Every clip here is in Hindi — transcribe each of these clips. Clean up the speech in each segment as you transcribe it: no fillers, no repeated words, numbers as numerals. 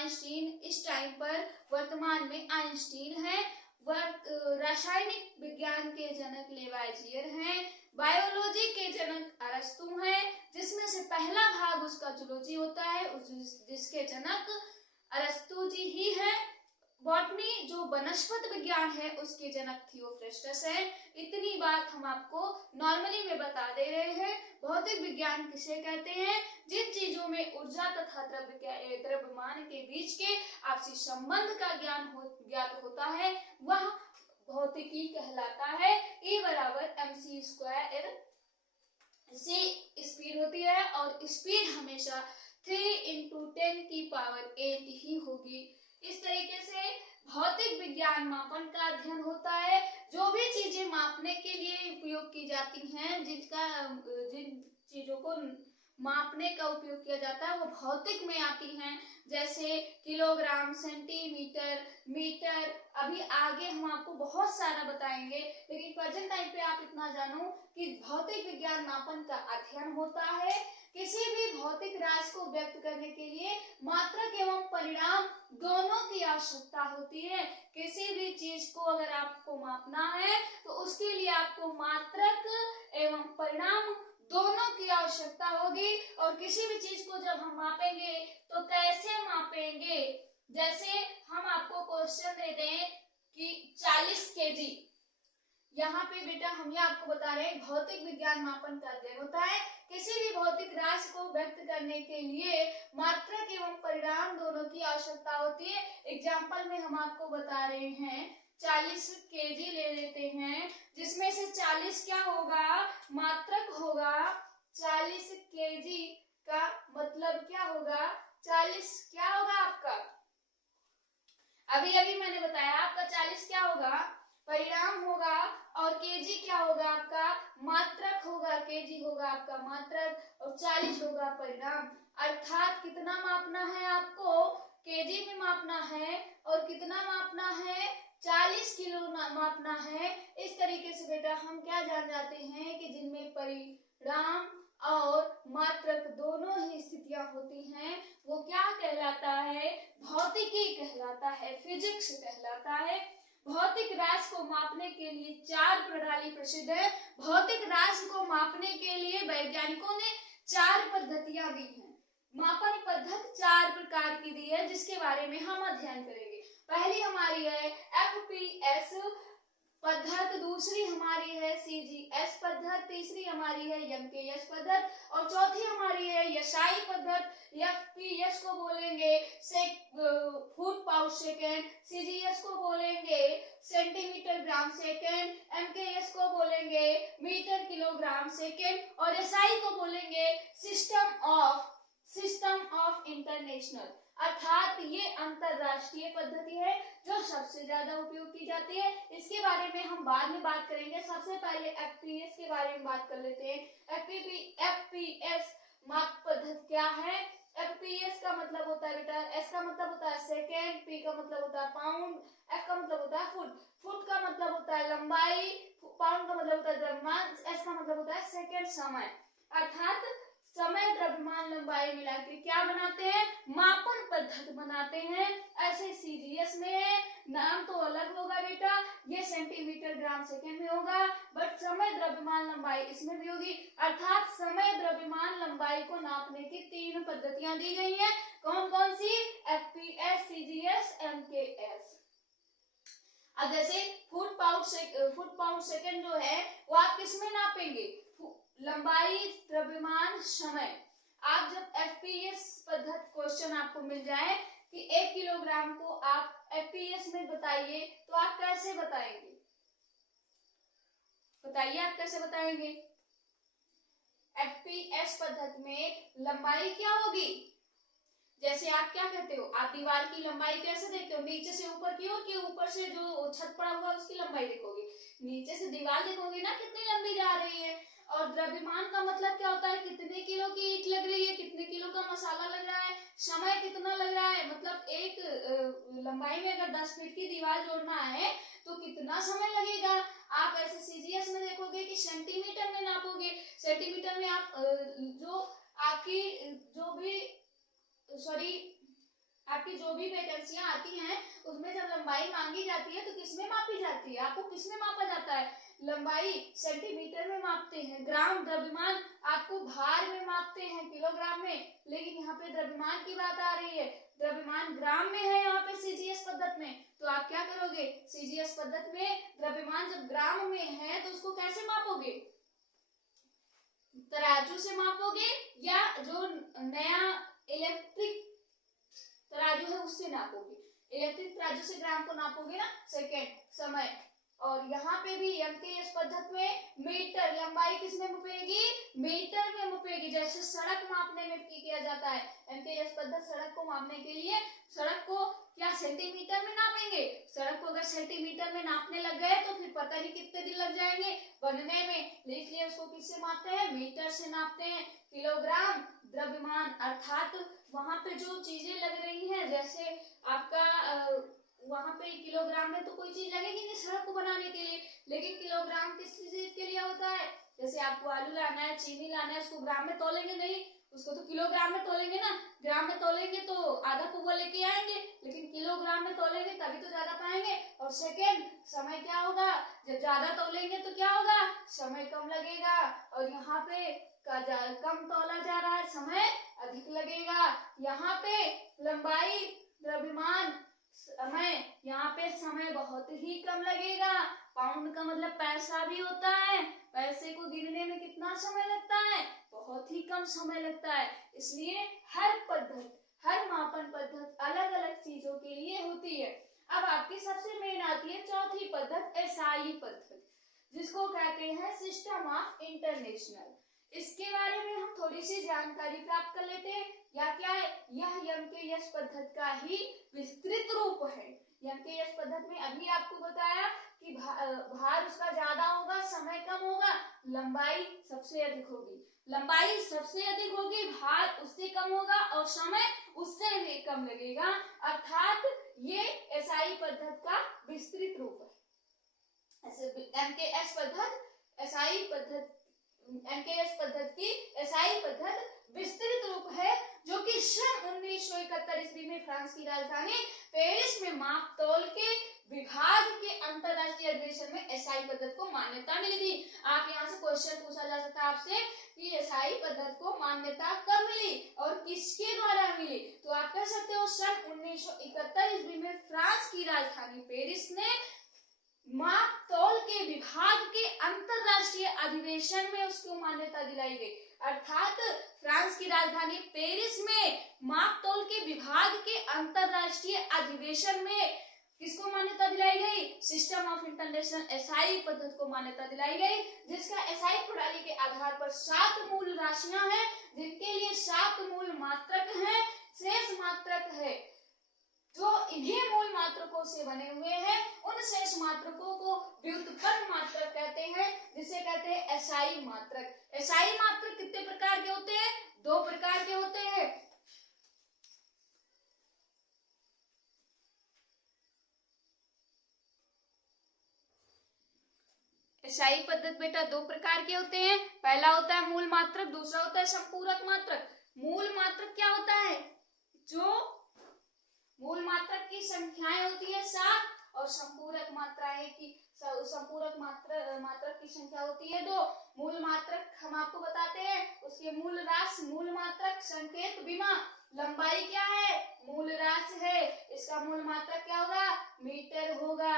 आइंस्टीन इस टाइम पर वर्तमान में आइंस्टीन है। रासायनिक विज्ञान के जनक लेवाइजियर हैं। बायोलॉजी के जनक अरस्तु हैं, जिसमें से पहला भाग उसका जूलॉजी होता है, जिसके जनक अरस्तु जी ही हैं। बॉटनी जो वनस्पति विज्ञान है उसके जनक थियोफ्रेस्टस है। इतनी बात हम आपको नॉर्मली में बता दे रहे हैं। भौतिक विज्ञान किसे कहते हैं? जिन चीजों में ऊर्जा तथा द्रव्यमान के बीच के आपसी संबंध का ज्ञात होता है वह भौतिकी कहलाता है। E बराबर mc² से स्पीड होती है और स्पीड हमेशा 3 × 10⁸ ही होगी। इस तरीके से भौतिक विज्ञान मापन का अध्ययन होता है। जो भी चीजें मापने के लिए उपयोग की जाती हैं, जिन चीजों को मापने का उपयोग किया जाता है वो भौतिक में आती हैं, जैसे किलोग्राम, सेंटीमीटर, मीटर। अभी आगे हम आपको बहुत सारा बताएंगे, लेकिन प्रेजेंट टाइम पे आप इतना जानो कि भौतिक विज्ञान मापन का अध्ययन होता है। किसी भी भौतिक राशि को व्यक्त करने के लिए मात्रक एवं परिणाम दोनों की आवश्यकता होती है। किसी भी चीज को अगर आपको मापना है तो उसके लिए आपको मात्रक एवं परिणाम दोनों की आवश्यकता होगी। और किसी भी चीज को जब हम मापेंगे तो कैसे मापेंगे? जैसे हम आपको क्वेश्चन देते हैं कि 40 kg, यहाँ पे बेटा हम ये आपको बता रहे हैं भौतिक विज्ञान मापन का अध्ययन होता है। किसी भी भौतिक राशि को व्यक्त करने के लिए मात्रक एवं परिणाम दोनों की आवश्यकता होती है। एग्जाम्पल में हम आपको बता रहे हैं 40 kg ले लेते हैं, जिसमें से 40 क्या होगा? मात्रक होगा। 40 kg का मतलब क्या होगा? 40 क्या होगा आपका? अभी मैंने बताया आपका 40 क्या होगा? परिणाम होगा। और केजी क्या होगा आपका? मात्रक होगा। केजी होगा आपका मात्रक और 40 होगा परिणाम। अर्थात कितना मापना है आपको? केजी में मापना है। और कितना मापना है? 40 किलो मापना है। इस तरीके से बेटा हम क्या जान जाते हैं कि जिनमें परिणाम और मात्रक दोनों ही स्थितियां होती हैं वो क्या कहलाता है? भौतिकी कहलाता है, फिजिक्स कहलाता है। भौतिक राशि को मापने के लिए 4 प्रणाली प्रसिद्ध है। भौतिक राशि को मापने के लिए वैज्ञानिकों ने 4 पद्धतियां दी हैं। मापन पद्धति 4 प्रकार की दी है, जिसके बारे में हम अध्ययन करेंगे। पहली हमारी है FPS पद्धति, दूसरी हमारी है CGS पद्धति, तीसरी हमारी है MKS पद्धति और चौथी हमारी है यशाई पद्धति। FPS को बोलेंगे फुट पाउंड सेकेंड, CGS को बोलेंगे सेंटीमीटर ग्राम सेकेंड, MKS को बोलेंगे मीटर किलोग्राम सेकेंड और SI को बोलेंगे सिस्टम ऑफ इंटरनेशनल। अर्थात ये अंतरराष्ट्रीय पद्धति है जो सबसे ज्यादा उपयोग की जाती है। इसके बारे में हम बाद में बात करेंगे। सबसे पहले FPS के बारे में बात कर लेते हैं। FPS माप पद्धति क्या है? FPS का मतलब होता है बेटा, S का मतलब होता है सेकेंड, P का मतलब होता है पाउंड, F का मतलब होता है फुट, फुट का मतलब होता है लंबाई, पाउंड का मतलब होता है द्रव्यमान, S का मतलब होता है सेकेंड समय। अर्थात समय, द्रव्यमान, लंबाई मिला के क्या बनाते हैं? मापन पद्धति बनाते हैं। ऐसे CGS में है, नाम तो अलग होगा बेटा, ये सेंटीमीटर ग्राम सेकेंड में होगा, बट समय, द्रव्यमान, लंबाई इसमें भी होगी। अर्थात समय, द्रव्यमान, लंबाई को नापने की 3 पद्धतियां दी गई हैं। कौन कौन सी? FPS, CGS, MKS। अब जैसे फुट पाउंड सेकेंड जो है वो आप किसमें नापेंगे? लंबाई, द्रव्यमान, समय। आप जब FPS पद्धति क्वेश्चन आपको मिल जाए कि 1 किलोग्राम को आप FPS में बताइए तो आप कैसे बताएंगे? बताइए आप कैसे बताएंगे? FPS पद्धति में लंबाई क्या होगी? जैसे आप क्या कहते हो, आप दीवार की लंबाई कैसे देखते हो? नीचे से ऊपर की ओर कि ऊपर से जो छत पड़ा हुआ उसकी लंबाई देखोगे? नीचे से दीवार देखोगे ना कितनी लंबी जा रही है। और द्रव्यमान का मतलब क्या होता है? कितने किलो की ईंट लग रही है, कितने किलो का मसाला लग रहा है, समय कितना लग रहा है। मतलब एक लंबाई में अगर 10 फीट की दीवार जोड़ना है तो कितना समय लगेगा। आप ऐसे CGS में देखोगे कि सेंटीमीटर में नापोगे। सेंटीमीटर में आपकी जो भी वैकेंसियां आती हैं उसमें जब लंबाई मांगी जाती है तो किसमें मापी जाती है, आपको किसमें मापा जाता है, लंबाई सेंटीमीटर में मापते हैं, ग्राम द्रव्यमान आपको भार में मापते हैं किलोग्राम में, लेकिन यहाँ पे द्रव्यमान की बात आ रही है, द्रव्यमान ग्राम में है यहाँ पे सीजीएस पद्धति में, तो आप क्या करोगे, सीजीएस पद्धति में द्रव्यमान जब ग्राम में है तो उसको कैसे मापोगे, तराजू से मापोगे या जो नया इलेक्ट्रिक तराजू है उससे नापोगे, इलेक्ट्रिक तराजू से ग्राम को नापोगे ना, सेकेंड समय। और यहाँ पे भी एमकेएस पद्धति में मीटर, लंबाई किसमें मापेगी, मीटर में मापेगी, जैसे सड़क मापने में किया जाता है, एमकेएस पद्धति सड़क को मापने के लिए सड़क को क्या सेंटीमीटर में नापेंगे, सड़क को अगर सेंटीमीटर में नापने लग गए तो फिर पता नहीं कितने दिन लग जाएंगे बनने में, इसलिए उसको किससे मापते हैं, मीटर से नापते हैं। किलोग्राम द्रव्यमान अर्थात वहां पे जो चीजें लग रही हैं, जैसे आपका वहां पे किलोग्राम में तो कोई चीज लगेगी नहीं सड़क को बनाने के लिए, लेकिन किलोग्राम किस चीज के लिए होता है, जैसे आपको आलू लाना है, चीनी लाना है, उसको ग्राम में तोलेंगे नहीं, उसको तो किलोग्राम में तोलेंगे ना, ग्राम में तोलेंगे तो आधा पौवा लेके आएंगे, लेकिन किलोग्राम में तोलेंगे तभी तो ज्यादा पाएंगे। और सेकेंड समय क्या होगा, जब ज्यादा तोलेंगे तो क्या होगा, समय कम लगेगा, और यहाँ पे कम तोला जा रहा है, समय अधिक लगेगा। यहाँ पे लंबाई द्रव्यमान समय, यहाँ पे समय बहुत ही कम लगेगा, पाउंड का मतलब पैसा भी होता है, पैसे को गिनने में कितना समय लगता है, बहुत ही कम समय लगता है, इसलिए हर पद्धति, हर मापन पद्धति अलग अलग चीजों के लिए होती है। अब आपकी सबसे मेन आती है चौथी पद्धति, एसआई पद्धति, जिसको कहते हैं सिस्टम ऑफ इंटरनेशनल। इसके बारे में हम थोड़ी सी जानकारी प्राप्त कर लेते हैं, या क्या है, यह एमकेएस पद्धति का ही विस्तृत रूप है। एमकेएस पद्धति में अभी आपको बताया कि भार उसका ज्यादा होगा, समय कम होगा, लंबाई सबसे अधिक होगी, लंबाई सबसे अधिक होगी, भार उससे कम होगा और समय उससे भी कम लगेगा, अर्थात ये एसआई पद्धति का विस्तृत रूप है। एमकेएस पद्धति एसआई पद्धति, एमकेएस पद्धति की एसआई पद्धति विस्तृत रूप है, जो कि सन 1971 ईस्वी में फ्रांस की राजधानी पेरिस में माप तोल के विभाग के अंतरराष्ट्रीय अधिवेशन में एसआई पद्धति को मान्यता मिली थी। आप यहाँ से क्वेश्चन पूछा जा सकता है आपसे कि एसआई पद्धति को मान्यता कब मिली और किसके द्वारा मिली, तो आप कह सकते हो सन 1971 ईस्वी में फ्रांस की राजधानी पेरिस ने माप तोल के विभाग के अंतरराष्ट्रीय अधिवेशन में उसको मान्यता दिलाई गई, अर्थात फ्रांस की राजधानी पेरिस में माप तोल के विभाग के अंतरराष्ट्रीय अधिवेशन में किसको मान्यता दिलाई गई, सिस्टम ऑफ इंटरनेशनल एसआई पद्धति को मान्यता दिलाई गई, जिसका एसआई प्रणाली के आधार पर 7 मूल राशियां हैं, जिनके लिए 7 मूल मात्रक हैं, शेष मात्रक है जो इन्हीं मूल मात्रकों से बने हुए हैं, उन शेष मात्रकों को व्युत्पन्न मात्रक कहते हैं, जिसे कहते हैं एसआई मात्रक। एसआई मात्रक कितने प्रकार के होते हैं, 2 प्रकार के होते हैं। एसआई पद्धति बेटा 2 प्रकार के होते हैं, पहला होता है मूल मात्रक, दूसरा होता है संपूरक मात्रक। मूल मात्रक क्या होता है, जो मूल मात्रक की संख्याएं होती है 7 और संपूरक मात्राएं की संपूरक मात्रक की संख्या होती है 2। मूल मात्रक हम आपको बताते हैं, उसके मूल राशि, मूल मात्रक, संकेत, विमा, लंबाई क्या है, मूल राशि है, इसका मूल मात्रक क्या होगा, मीटर होगा,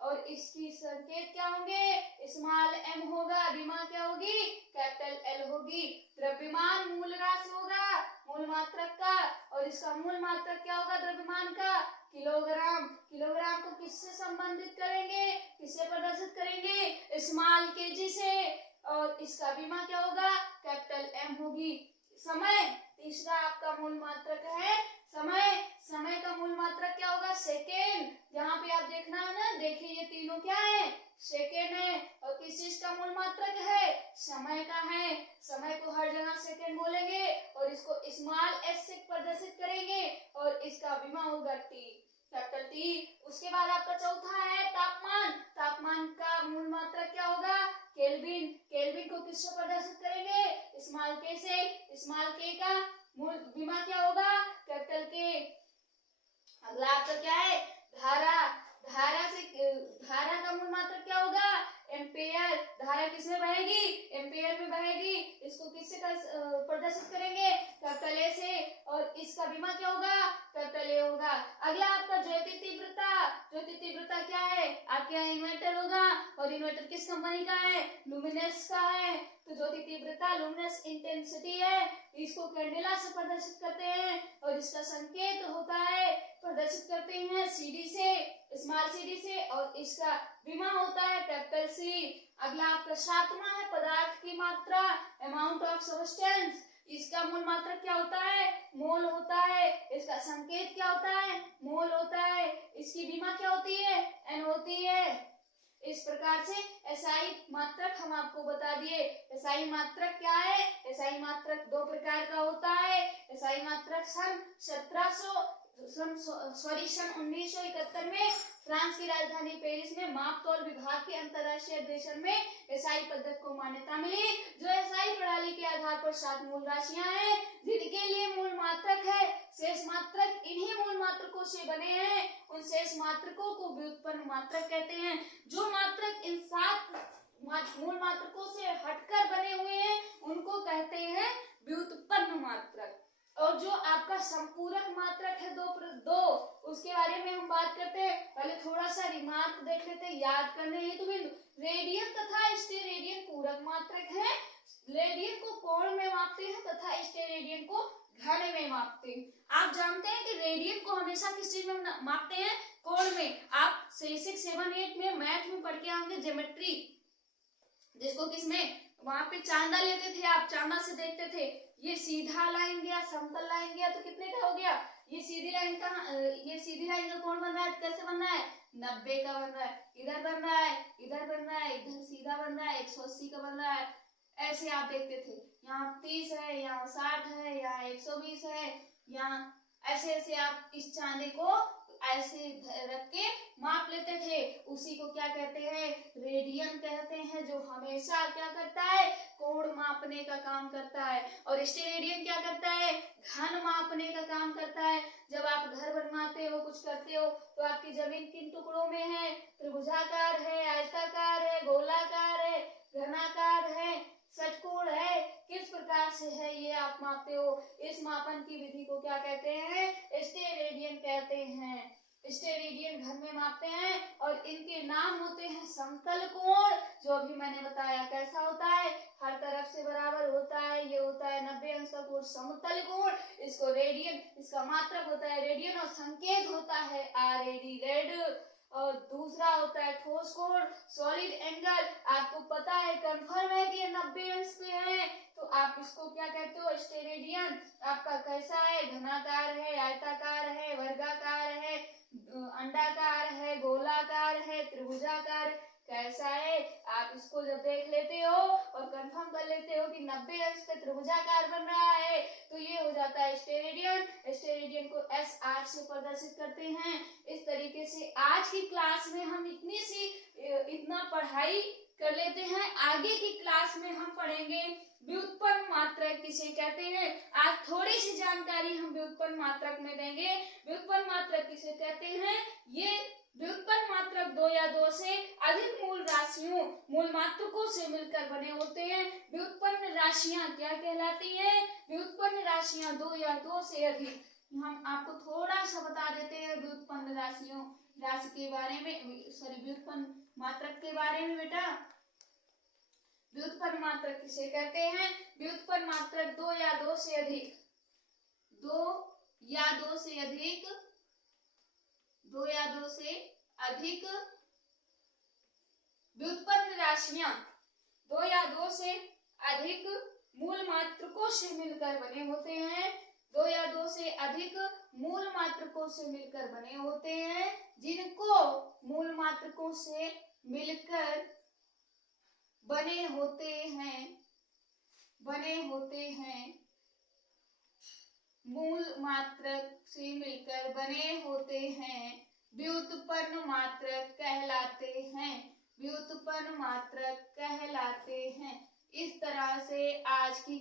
और इसकी संकेत क्या होंगे, स्मॉल m होगा, विमा क्या होगी, कैपिटल L होगी। द्रव्यमान मूल राशि होगा मूल मात्रक का, और इसका मूल मात्रक क्या होगा द्रव्यमान का, किलोग्राम। किलोग्राम को किससे संबंधित करेंगे, किससे प्रदर्शित करेंगे, स्मॉल केजी से, और इसका विमा क्या होगा, कैपिटल M होगी। समय, तीसरा आपका मूल मात्रक है समय। समय का मूल मात्रक क्या होगा, सेकेंड। यहाँ पे आप देखना है ना, देखिए ये तीनों क्या है, सेकेंड है, और किस चीज का मूल मात्रक है, समय का है। समय को हर जगह सेकेंड बोलेंगे, और इसको स्मॉल एस से प्रदर्शित करेंगे, और इसका विमा होगा टी, कैपिटल टी। उसके बाद आपका चौथा है तापमान। तापमान का मूल मात्रक क्या होगा, केल्विन। केल्विन को किससे प्रदर्शित करेंगे, स्मॉल के से। स्मॉल के का मूल विमा क्या होगा, कैपिटल के। अगला आपका क्या है, धारा। धारा का मूल मात्रक क्या होगा, एम्पेयर। धारा किसमें बहेगी, एम्पेयर में बहेगी। इसको किससे प्रदर्शित करेंगे, कैपिटल ए से। और इसका बीमा क्या होगा, कैपिटल ए होगा। अगला आपका ज्योति तीव्रता। ज्योति तीव्रता क्या है, आपके यहाँ इन्वर्टर होगा, और इन्वर्टर किस कंपनी का है, लुमिनस का है। तो ज्योति तीव्रता लुमिनस इंटेंसिटी है, इसको कैंडेला से प्रदर्शित करते हैं, और इसका संकेत होता है, प्रदर्शित करते हैं सीडी से, स्मॉल सीडी से, और इसका बीमा होता है कैपिटल सी। अगला आपका 7वां है पदार्थ की मात्रा, अमाउंट ऑफ सब्सटेंस। इसका मूल मात्रक क्या होता है, मोल होता है। इसका संकेत क्या होता है, मोल होता है। इसकी बीमा क्या होती है, एन होती है। इस प्रकार से एसआई मात्रक हम आपको बता दिए। एसआई मात्रक क्या है, एसआई मात्रक 2 प्रकार का होता है। एसआई मात्रक सन 1971 में फ्रांस की राजधानी पेरिस में माप तौल विभाग के अंतरराष्ट्रीय अधिवेशन में एसआई पद्धति को मान्यता मिली, जो एसआई प्रणाली के आधार पर 7 मूल राशियां हैं, जिनके लिए मूल मात्रक है। शेष मात्रक इन्हीं मूल मात्रकों से बने हैं। उन शेष मात्रकों को व्युत्पन्न मात्रक कहते हैं। जो मात्रक इन 7 मूल मात्रकों से हटकर बने हुए हैं, उनको कहते हैं व्युत्पन्न मात्रक। और जो आपका संपूरक मात्रक है 2, उसके बारे में हम बात करते हैं। पहले थोड़ा सा रिमार्क देख लेते हैं, याद करने हेतु बिंदु। रेडियन तथा स्टेरेडियन पूरक मात्रक है। रेडियन को कोण में मापते हैं तथा स्टेरेडियन को घन में मापते हैं। आप जानते हैं कि रेडियन को हमेशा किस चीज में मापते हैं, कोण में। आप 6, 7, 8 में मैथ में पढ़ के आएंगे ज्योमेट्री, जिसको किसमें वहां पे चांदा लेते थे आप, चांदा से देखते थे। ये सीधा लाइन गया, समतल लाइन गया, तो कितने का हो गया, ये सीधी लाइन का, ये सीधी लाइन का कोण बन रहा है, कैसे बन रहा है, 90 का बन रहा है। इधर बन रहा है, इधर बन रहा है, इधर सीधा बन रहा है, 180 का बन रहा है। ऐसे आप देखते थे, यहाँ 30 है, यहाँ 60 है, यहाँ 120 है, यहाँ ऐसे ऐसे आप इस चांदे को ऐसे रख के माप लेते थे। उसी को क्या कहते हैं, रेडियन कहते हैं, जो हमेशा क्या करता है, कोण मापने का काम करता है। और स्टेरेडियन क्या करता है, घन मापने का काम करता है। जब आप घर बनवाते हो, कुछ करते हो, तो आपकी जमीन किन टुकड़ों में है, त्रिभुजाकार है, आयताकार है, गोलाकार है, घनाकार है, षटकोण है, किस प्रकार से है, ये आप मापते हो। इस मापन की विधि को क्या कहते हैं, स्टेरेडियन कहते हैं। स्टेरेडियन घन में मापते हैं, और इनके नाम होते हैं समतल कोण, जो अभी मैंने बताया कैसा होता है, हर तरफ से बराबर होता है। ये होता है 90 अंश का कोण, समतल कोण। इसको रेडियन, इसका मात्रक होता है रेडियन, और संकेत होता है RAD, रेड। और दूसरा होता है ठोस कोण, सॉलिड एंगल। आपको पता है, कंफर्म है कि ये 90 अंश पे है, तो आप इसको क्या कहते हो, स्टेरेडियन। आपका कैसा है, घनाकार है, आयताकार है, वर्गाकार है, अंडाकार है, गोलाकार है, त्रिभुजाकार, कैसा है। आप इसको जब देख लेते हो और कंफर्म कर लेते हो कि 90 अंश पे त्रिभुजाकार बन रहा है, तो ये हो जाता है स्टेरेडियन। स्टेरेडियन को SR से प्रदर्शित करते हैं। इस तरीके से आज की क्लास में हम इतना पढ़ाई कर लेते हैं। आगे की क्लास में हम पढ़ेंगे व्युत्पन्न मात्रक किसे कहते हैं। आज थोड़ी सी जानकारी हम व्युत्पन्न मात्रक में देंगे। व्युत्पन्न मात्रक किसे कहते हैं, ये व्युत्पन्न मात्रक 2 या 2 से अधिक मूल राशियों, मूल मात्रकों से मिलकर बने होते हैं। व्युत्पन्न राशियां क्या कहलाती हैं, व्युत्पन्न राशियां 2 या 2 से अधिक। हम आपको थोड़ा सा बता देते हैं व्युत्पन्न राशि के बारे में, व्युत्पन्न मात्रक के बारे में। बेटा, व्युत्पन्न मात्रक किसे कहते हैं, व्युत्पन्न मात्रक 2 या 2 से अधिक, 2 या 2 से अधिक, 2 या 2 से अधिक व्युत्पन्न राशियां 2 या 2 से अधिक मूल मात्रकों से मिलकर बने होते हैं। 2 या 2 से अधिक मूल मात्रकों से मिलकर बने होते हैं, जिनको मूल मात्रकों से मिलकर बने होते हैं, मूल मात्रक से मिलकर बने होते हैं, व्युत्पन्न मात्रक कहलाते हैं, व्युत्पन्न मात्रक कहलाते हैं। इस तरह से आज की